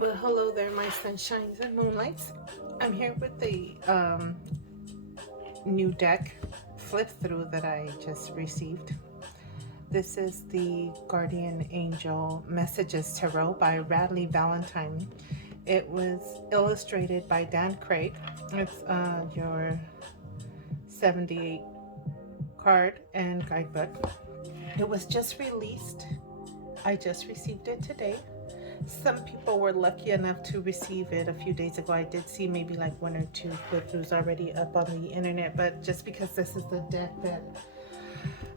Well, hello there, my sunshines and moonlights. I'm here with the new deck flip through that I just received. This is the Guardian Angel Messages Tarot by Radleigh Valentine. It was illustrated by Dan Craig. It's your 78 card and guidebook. It was just released. I just received it today. Some people were lucky enough to receive it a few days ago. I did see maybe like one or two flip-throughs already up on the internet, but just because this is the deck that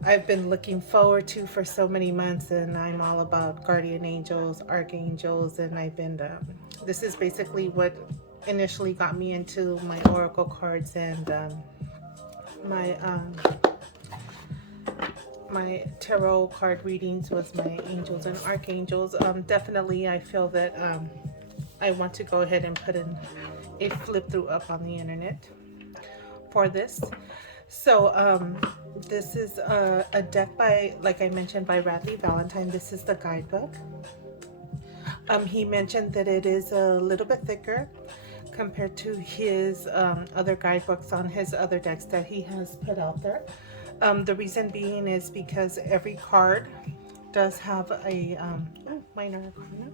I've been looking forward to for so many months, and I'm all about guardian angels, archangels, and this is basically what initially got me into my oracle cards and my my tarot card readings with my angels and archangels. Definitely, I feel that I want to go ahead and put in a flip through up on the internet for this. So this is a deck by, like I mentioned, by Radleigh Valentine. This is the guidebook. He mentioned that it is a little bit thicker compared to his other guidebooks on his other decks that he has put out there. The reason being is because every card does have a minor arcana,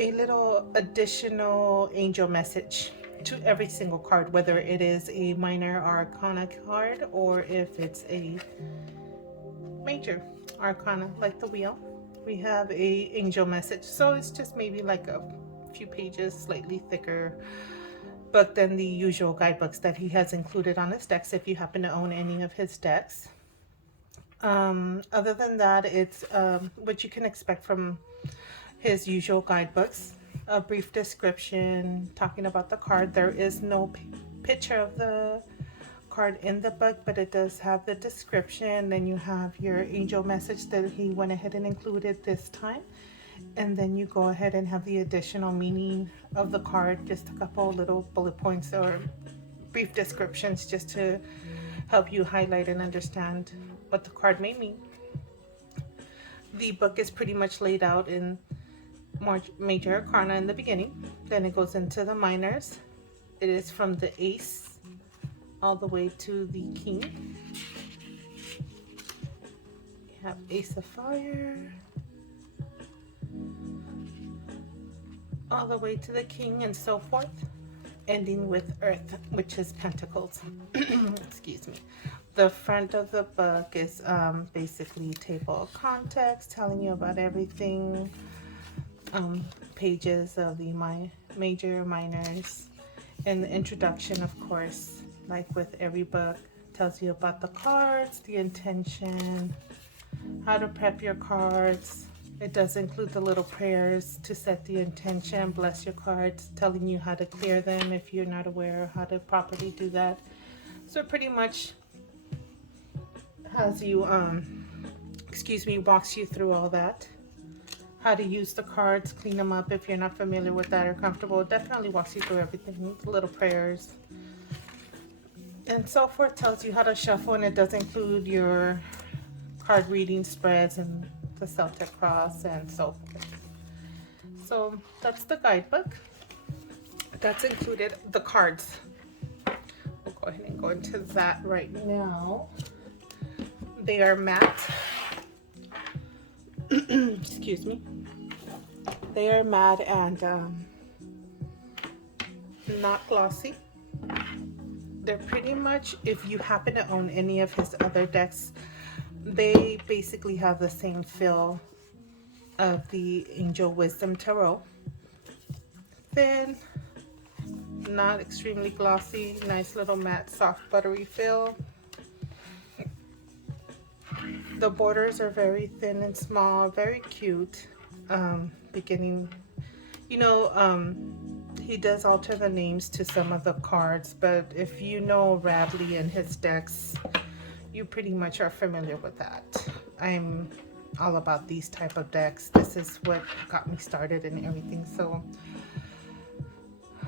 a little additional angel message to every single card, whether it is a minor arcana card or if it's a major arcana like the wheel. We have a angel message, so it's just maybe like a few pages slightly thicker book than the usual guidebooks that he has included on his decks if you happen to own any of his decks. Other than that, it's what you can expect from his usual guidebooks. A brief description talking about the card. There is no picture of the card in the book, but it does have the description. Then you have your angel message that he went ahead and included this time. And then you go ahead and have the additional meaning of the card, just a couple little bullet points or brief descriptions just to help you highlight and understand what the card may mean. The book is pretty much laid out in major arcana in the beginning. Then it goes into the minors. It is from the ace all the way to the king. You have ace of fire, all the way to the king and so forth, ending with earth, which is pentacles. Excuse me. The front of the book is basically table of context, telling you about everything. Pages of the major, minors, and the introduction, of course, like with every book, tells you about the cards, the intention, how to prep your cards. It does include the little prayers to set the intention, bless your cards, telling you how to clear them if you're not aware of how to properly do that. So it pretty much has you, walks you through all that. How to use the cards, clean them up if you're not familiar with that or comfortable. It definitely walks you through everything, the little prayers. And so forth, tells you how to shuffle, and it does include your card reading spreads and the Celtic cross and so forth. So that's the guidebook. That's included the cards. We'll go ahead and go into that right now. They are matte. Excuse me. They are matte and not glossy. They're pretty much, if you happen to own any of his other decks, they basically have the same feel of the Angel Wisdom Tarot. Thin, not extremely glossy, nice little matte, soft, buttery feel. The borders are very thin and small, very cute. Beginning, he does alter the names to some of the cards, but if you know Radleigh and his decks, you pretty much are familiar with that. I'm all about these type of decks. This is what got me started and everything. So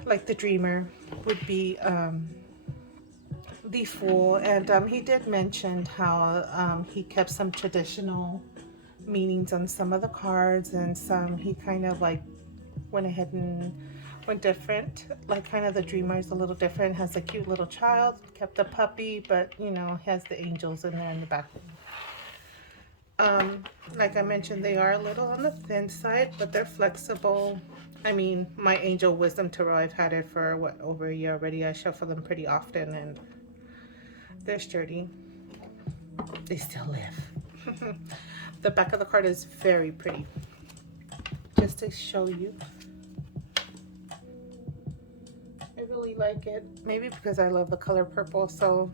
like the Dreamer would be the Fool, and he did mention how he kept some traditional meanings on some of the cards, and some he kind of like went ahead and went different. Like kind of the Dreamer is a little different. Has a cute little child, kept a puppy, but you know, has the angels in there in the back. Like I mentioned, they are a little on the thin side, but they're flexible. I mean, my Angel Wisdom Tarot, I've had it for what, over a year already. I shuffle them pretty often and they're sturdy. They still live. The back of the card is very pretty. Just to show you. I really like it. Maybe because I love the color purple, so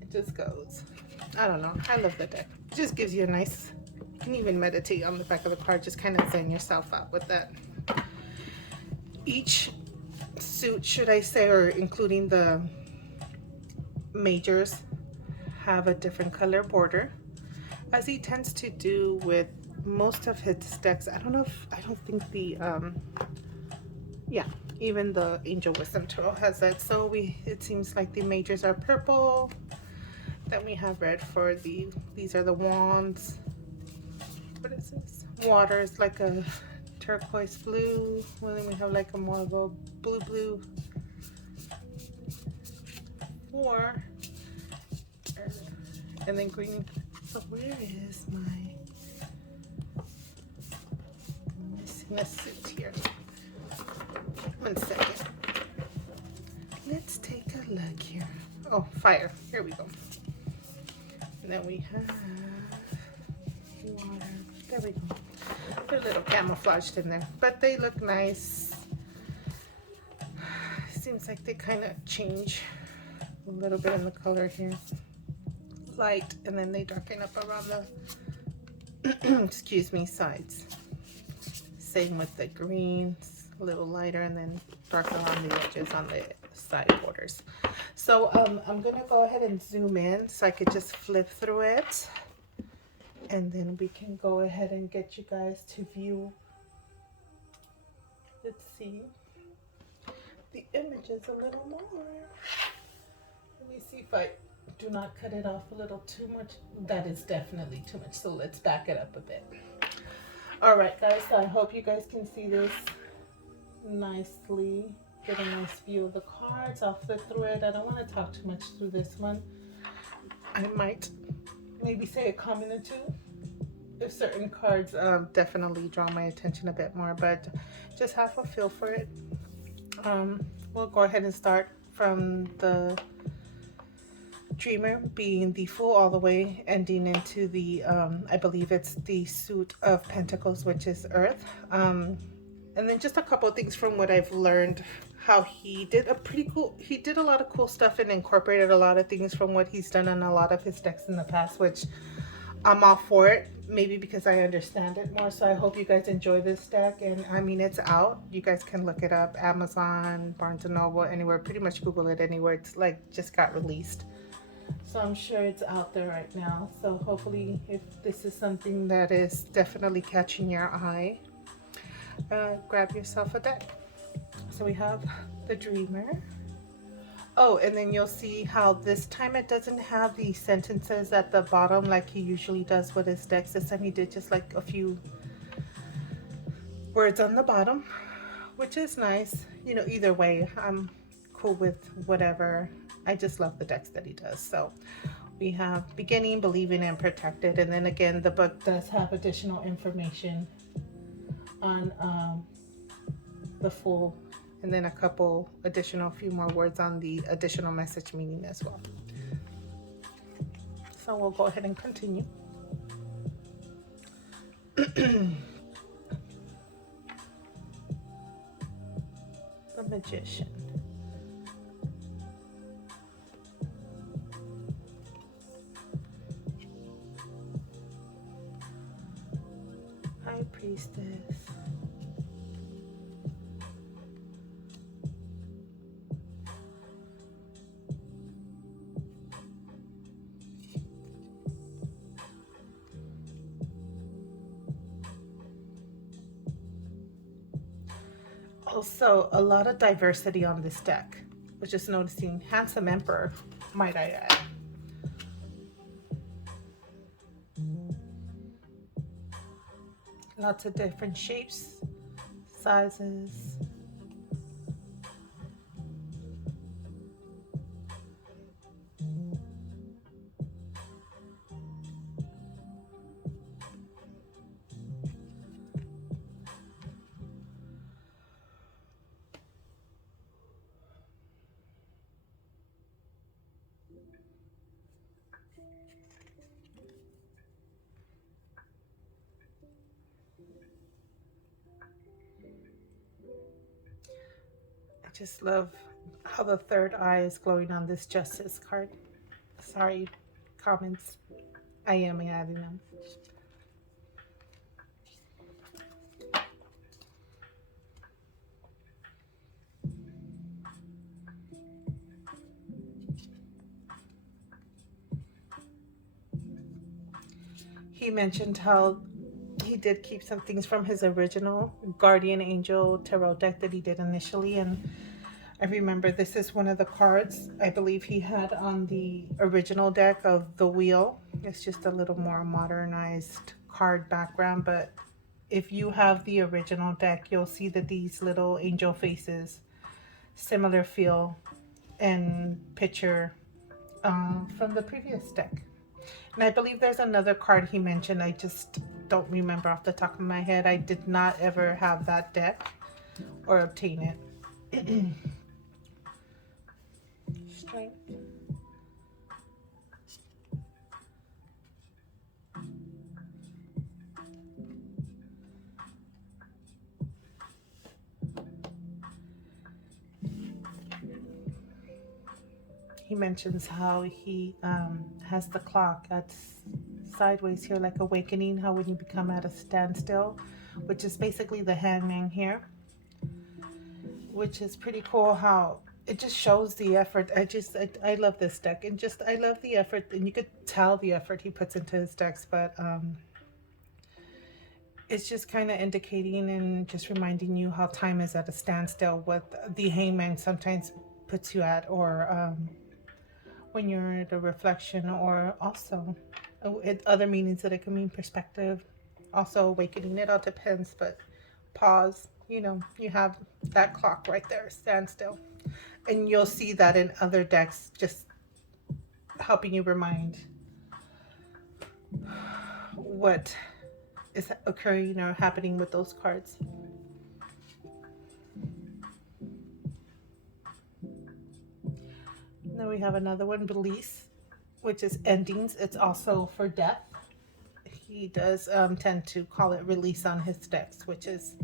it just goes. I don't know. I love the deck. It just gives you a nice, you can even meditate on the back of the card, just kind of zen yourself out with that. Each suit, should I say, or including the majors, have a different color border, as he tends to do with most of his decks. I don't think the yeah, even the Angel Wisdom Tarot has that. So it seems like the majors are purple. Then we have red for these are the wands. What is this? Water is like a turquoise blue. Well, then we have like a more of a blue. And then green. So where is my, I'm missing a suit here. 1 second. Let's take a look here. Oh, fire. Here we go. And then we have water. There we go. They're a little camouflaged in there, but they look nice. Seems like they kind of change a little bit in the color here. Light, and then they darken up around the excuse me, sides. Same with the greens, a little lighter, and then dark around the edges on the side borders. So I'm gonna go ahead and zoom in so I could just flip through it, and then we can go ahead and get you guys to view. Let's see the images a little more. Let me see if I do not cut it off a little too much. That is definitely too much, so let's back it up a bit. All right, guys, so I hope you guys can see this nicely. Get a nice view of the cards. I'll flip through it. I don't want to talk too much through this one. I might maybe say a comment or two if certain cards definitely draw my attention a bit more, but just have a feel for it. We'll go ahead and start from the Dreamer being the Fool all the way, ending into the I believe it's the suit of Pentacles, which is Earth. And then just a couple of things from what I've learned, how he did a lot of cool stuff and incorporated a lot of things from what he's done in a lot of his decks in the past, which I'm all for it, maybe because I understand it more. So I hope you guys enjoy this deck. And I mean, it's out. You guys can look it up. Amazon, Barnes & Noble, anywhere. Pretty much Google it anywhere. It's like just got released. So I'm sure it's out there right now. So hopefully, if this is something that is definitely catching your eye, grab yourself a deck. So we have the Dreamer. Oh, and then you'll see how this time it doesn't have the sentences at the bottom like he usually does with his decks. This time he did just like a few words on the bottom, which is nice. You know, either way, I'm cool with whatever. I just love the decks that he does. So we have beginning, believing, and protected. And then again, the book does have additional information on the Fool, and then a couple additional, few more words on the additional message meaning as well. So we'll go ahead and continue. The Magician. High Priestess. Also, a lot of diversity on this deck. I was just noticing. Handsome Emperor, might I add. Lots of different shapes, sizes. I just love how the third eye is glowing on this Justice card. Sorry, comments. I am adding them. He mentioned how he did keep some things from his original Guardian Angel tarot deck that he did initially, and I remember this is one of the cards I believe he had on the original deck of the wheel. It's just a little more modernized card background, but if you have the original deck, you'll see that these little angel faces, similar feel and picture from the previous deck. And I believe there's another card he mentioned. I just don't remember off the top of my head. I did not ever have that deck or obtain it. Strength. He mentions how he has the clock at sideways here, like awakening, how when you become at a standstill, which is basically the hangman here, which is pretty cool how it just shows the effort. I love this deck, and just I love the effort, and you could tell the effort he puts into his decks, but it's just kind of indicating and just reminding you how time is at a standstill, what the hangman sometimes puts you at, or when you're at a reflection, or also other meanings that it can mean, perspective, also awakening. It all depends, but pause, you have that clock right there, standstill, and you'll see that in other decks, just helping you remind what is occurring or happening with those cards. Then we have another one, release, which is endings. It's also for death. He does tend to call it release on his decks, which is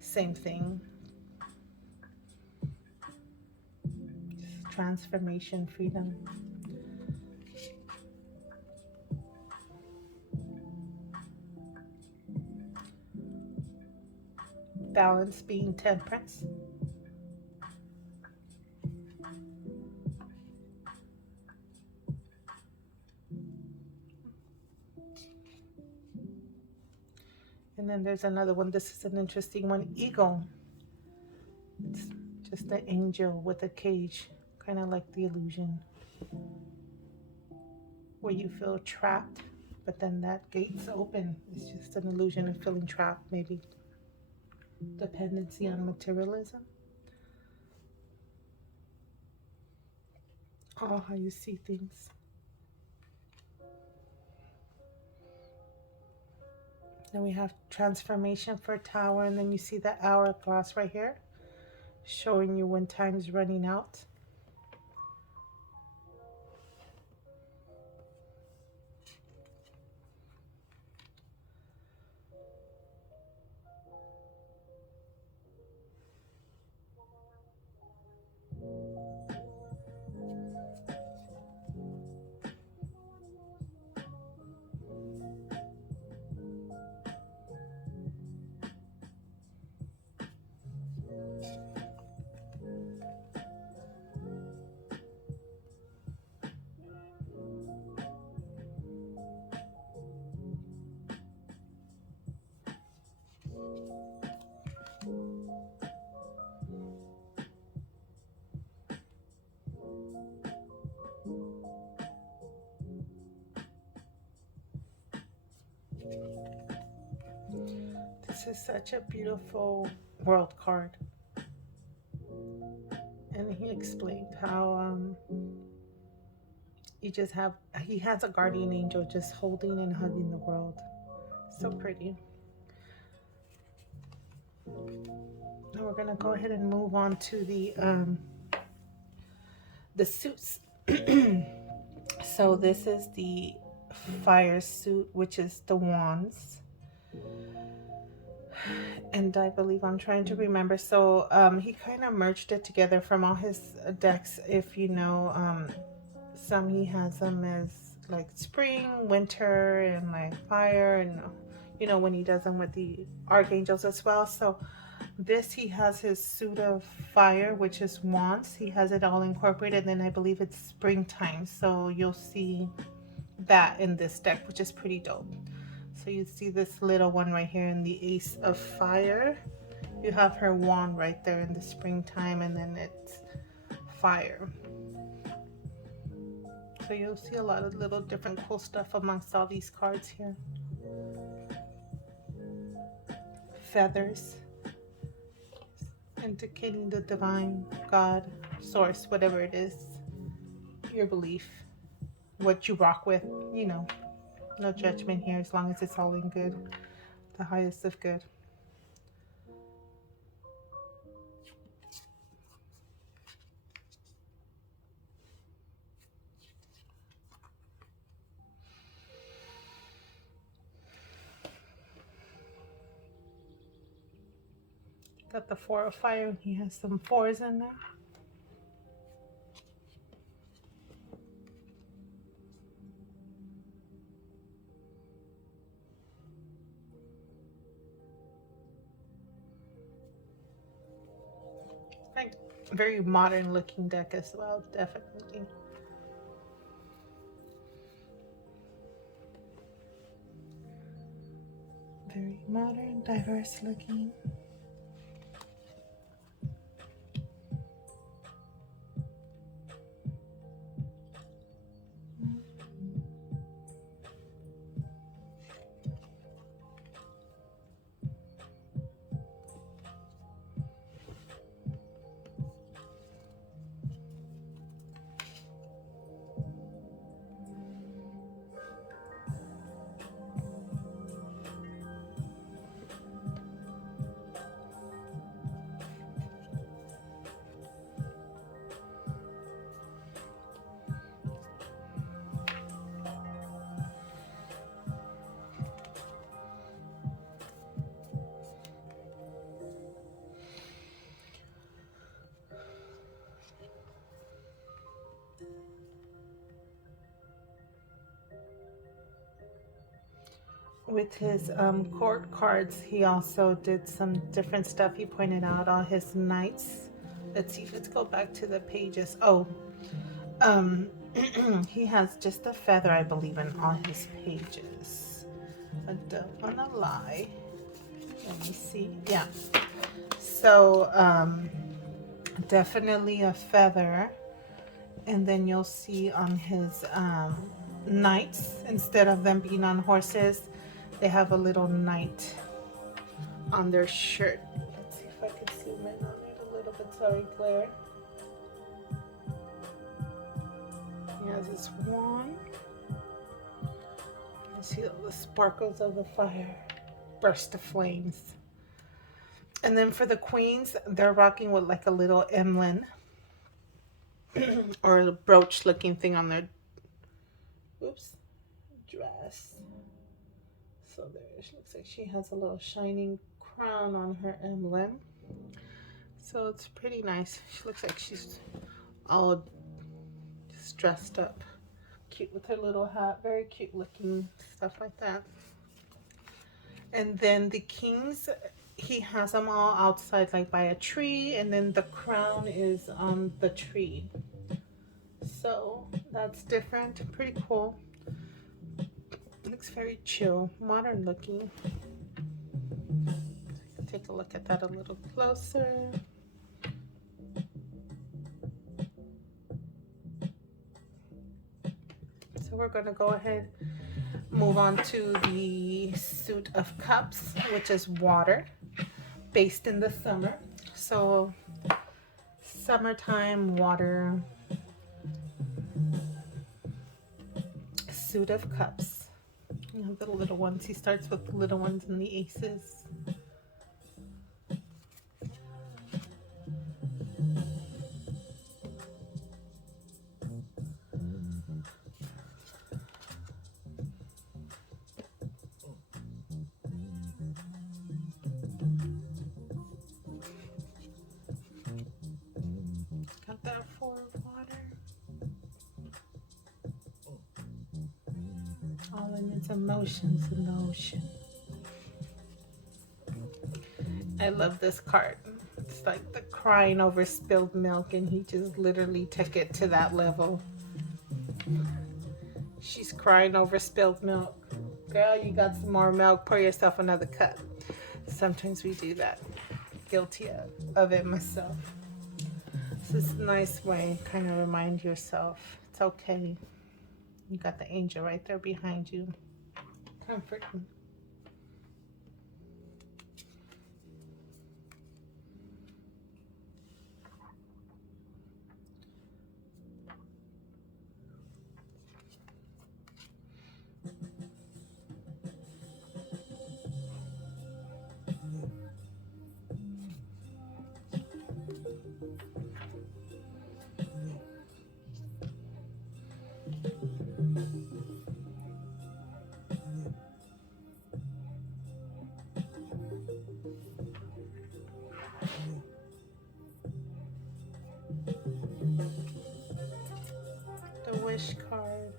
same thing. Transformation, freedom. Balance being temperance. And then there's another one. This is an interesting one. Eagle. It's just an angel with a cage, kind of like the illusion, where you feel trapped, but then that gate's open. It's just an illusion of feeling trapped, maybe dependency on materialism. Oh, how you see things. Then we have transformation for tower, and then you see the hourglass right here, showing you when time's running out. This is such a beautiful World card. And he explained how he has a guardian angel just holding and hugging the world. So pretty. Now we're gonna go ahead and move on to the suits. So this is the fire suit, which is the wands. And I believe I'm trying to remember. So he kind of merged it together from all his decks. If you know, some he has them as like spring, winter, and like fire, and you know when he does them with the archangels as well. So this he has his suit of fire, which is wands. He has it all incorporated. And then I believe it's springtime, so you'll see that in this deck, which is pretty dope. So you see this little one right here in the ace of fire. You have her wand right there in the springtime, and then it's fire. So you'll see a lot of little different cool stuff amongst all these cards here. Feathers, indicating the divine, God, source, whatever it is, your belief, what you rock with, you know. No judgment here, as long as it's all in good, the highest of good. Got the four of fire, and he has some fours in there. Like very modern looking deck as well, definitely. Very modern, diverse looking. With his court cards, he also did some different stuff. He pointed out all his knights. Let's see, let's go back to the pages. Oh, he has just a feather, I believe, in all his pages. I don't want to lie. Let me see. Yeah. So, definitely a feather. And then you'll see on his knights, instead of them being on horses, they have a little knight on their shirt. Let's see if I can zoom in on it a little bit. Sorry, Claire. He has this wand. You see all the sparkles of the fire, burst of flames. And then for the queens, they're rocking with like a little emblem or a brooch looking thing on their dress. So there, she looks like she has a little shining crown on her emblem. So it's pretty nice. She looks like she's all just dressed up. Cute with her little hat. Very cute looking, stuff like that. And then the kings, he has them all outside like by a tree, and then the crown is on the tree. So that's different. Pretty cool. Looks very chill, modern looking. Take a look at that a little closer. So we're going to go ahead, move on to the suit of cups, which is water. based in the summer. So summertime water, suit of cups. You know, the little ones. He starts with the little ones and the aces. Got that four of water. All in its emotions in the ocean. I love this card. It's like the crying over spilled milk, and he just literally took it to that level. She's crying over spilled milk. Girl, you got some more milk, pour yourself another cup. Sometimes we do that. Guilty of it myself. This is a nice way to kind of remind yourself it's okay. You got the angel right there behind you. Comforting. The wish card.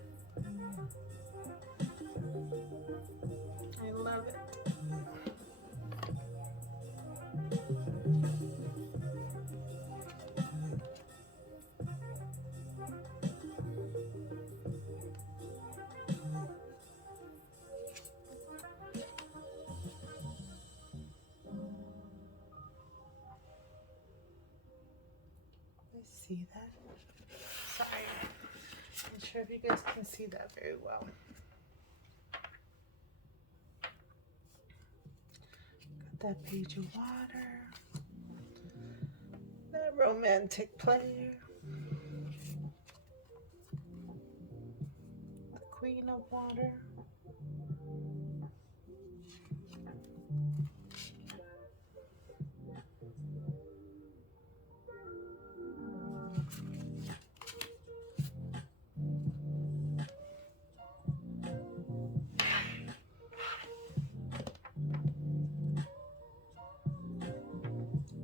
I love it. See that? Sorry. Not sure if you guys can see that very well. Got that page of water. That romantic player. The queen of water.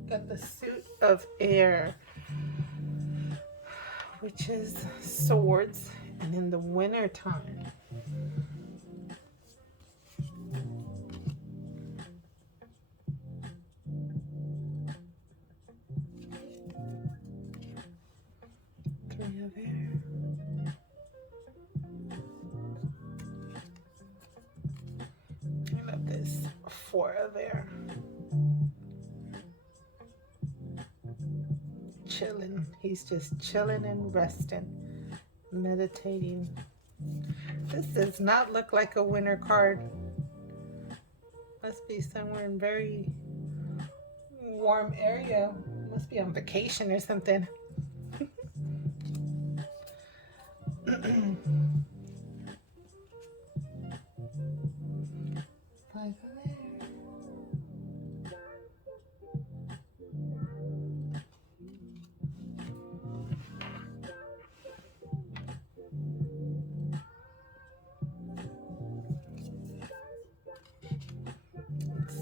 Got the suit of air, which is swords, and in the winter time. Three of air. I love this. Four of air. Chilling. He's just chilling and resting, meditating. This does not look like a winter card. Must be somewhere in very warm area. Must be on vacation or something. Five of air.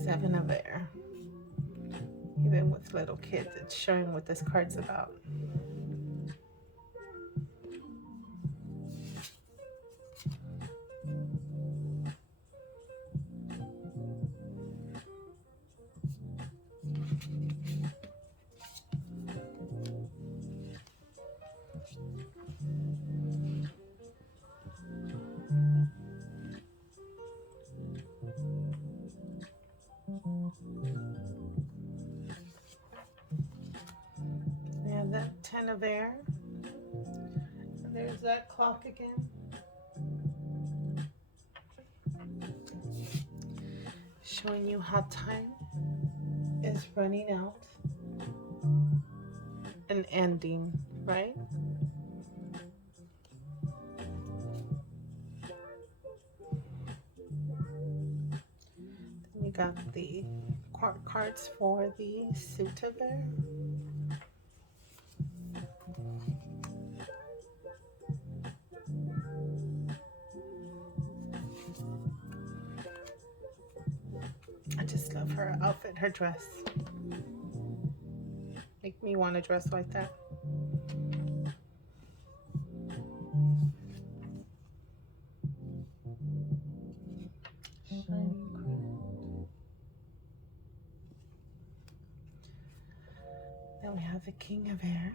Seven of air. Even with little kids, it's showing what this card's about. And that 10 of air. And there's that clock again. Showing you how time is running out, an ending, right? Then you got the cards for the Sutabear. I just love her outfit, her dress. Make me want to dress like that. Shining crown. Then we have the King of Air.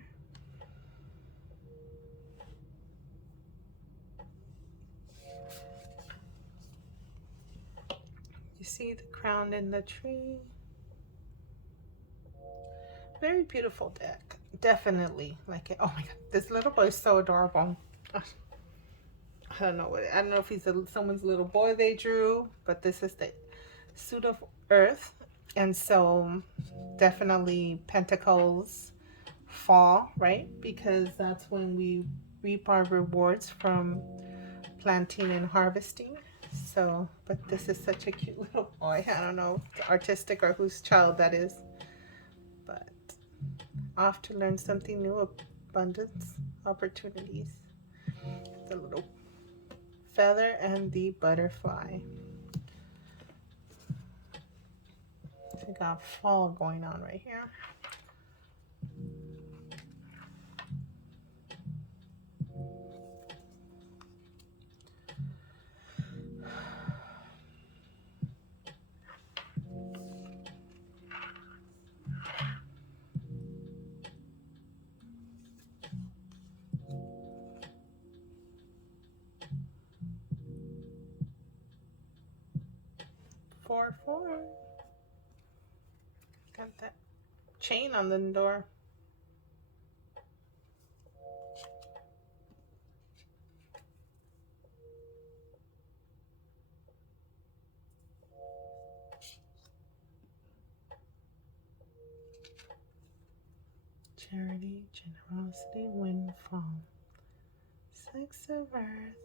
You see the crown in the tree. Very beautiful deck. Definitely like it. Oh my god, this little boy is so adorable. I don't know if he's someone's little boy they drew, but this is the suit of earth, and so definitely pentacles fall, right? Because that's when we reap our rewards from planting and harvesting. So, but this is such a cute little boy. I don't know if it's artistic or whose child that is, but off to learn something new, abundance, opportunities. The little feather and the butterfly. So we got fall going on right here. Four. Got that chain on the door. Charity, generosity, windfall. Six of earth.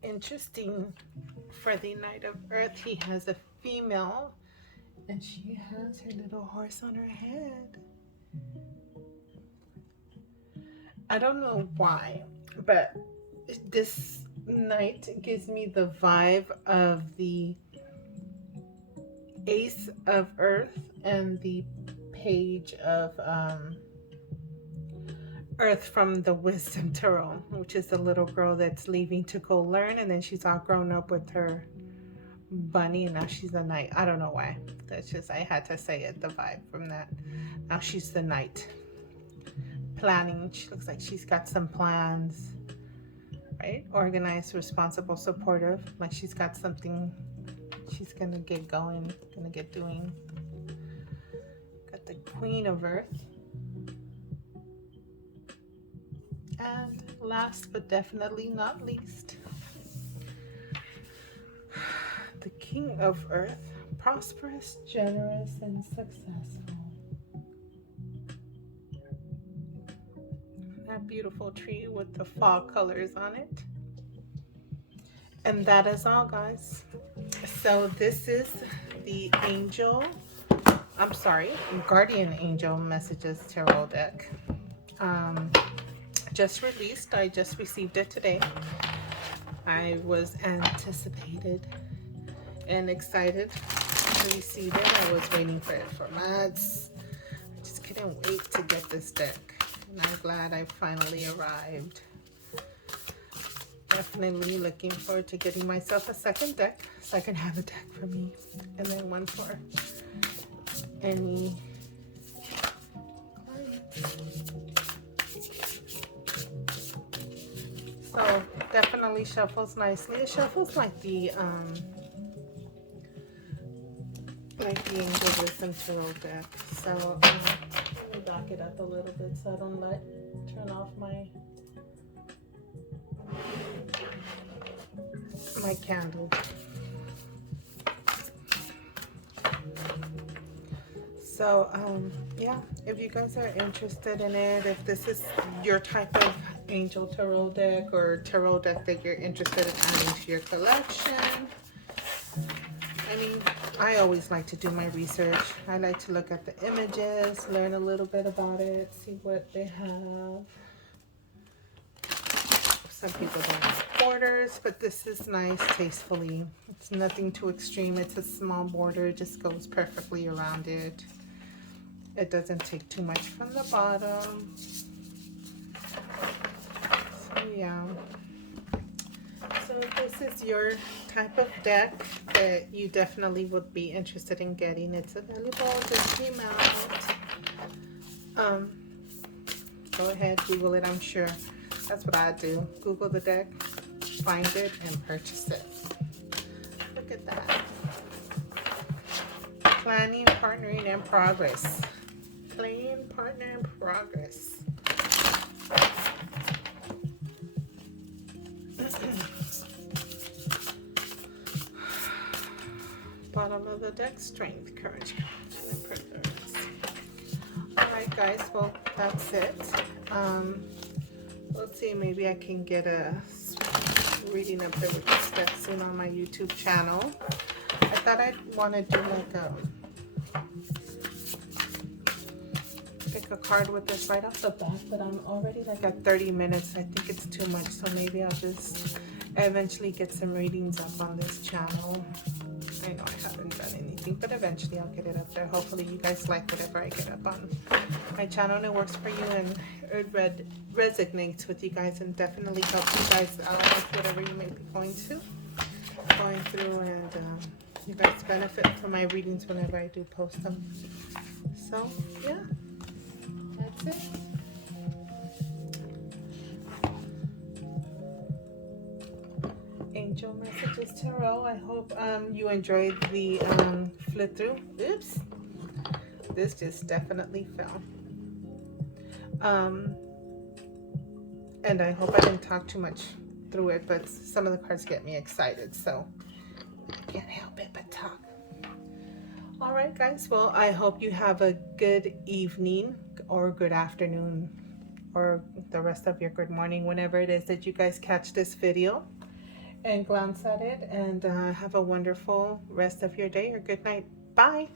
Interesting. For the Knight of Earth, he has a female, and she has her little horse on her head. I don't know why, but this knight gives me the vibe of the Ace of Earth and the Page of Earth from the Wisdom Tarot, which is the little girl that's leaving to go learn, and then she's all grown up with her bunny, and now she's a knight. I don't know why. That's just, I had to say it, the vibe from that. Now she's the knight. Planning. She looks like she's got some plans, right? Organized, responsible, supportive. Like she's got something she's gonna get going, gonna get doing. Got the Queen of Earth. And last but definitely not least, the King of Earth, prosperous, generous, and successful. That beautiful tree with the fall colors on it. And that is all, guys. So this is the angel, I'm sorry, guardian angel messages tarot deck. Just released. I just received it today. I was anticipated and excited to receive it. I was waiting for it for months. I just couldn't wait to get this deck, and I'm glad I finally arrived. Definitely looking forward to getting myself a second deck so I can have a deck for me, and then one for any clients. So definitely shuffles nicely. It shuffles like the Angel Wisdom Tarot deck. So let me back it up a little bit so I don't turn off my candle. So yeah, if you guys are interested in it, if this is your type of angel tarot deck or tarot deck that you're interested in adding to your collection, I mean, I always like to do my research. I like to look at the images, learn a little bit about it, see what they have. Some people don't have borders, but this is nice, tastefully. It's nothing too extreme. It's a small border. It just goes perfectly around it. It doesn't take too much from the bottom. So yeah. So this is your type of deck that you definitely would be interested in getting. It's available. Just came out. Go ahead, Google it. I'm sure that's what I do. Google the deck, find it, and purchase it. Look at that. Planning, partnering, and progress. Plan, partner, and progress. Bottom of the deck, strength, courage, and perseverance. Alright guys, well that's it. Let's see, maybe I can get a reading up there with this deck soon on my YouTube channel. I thought I'd want to do like pick a card with this right off the bat, but I'm already like at 30 minutes. I think it's too much, so maybe I'll just eventually get some readings up on this channel. I know I haven't done anything, but eventually I'll get it up there. Hopefully you guys like whatever I get up on my channel and it works for you and it resonates with you guys and definitely helps you guys out with whatever you may be going through, and you guys benefit from my readings whenever I do post them. So yeah, that's it. Angel Messages Tarot. I hope you enjoyed the flip through. Oops, this just definitely fell. And I hope I didn't talk too much through it, but some of the cards get me excited, so I can't help it but talk. All right guys, well I hope you have a good evening or good afternoon or the rest of your good morning whenever it is that you guys catch this video, and glance at it, and have a wonderful rest of your day or good night. Bye.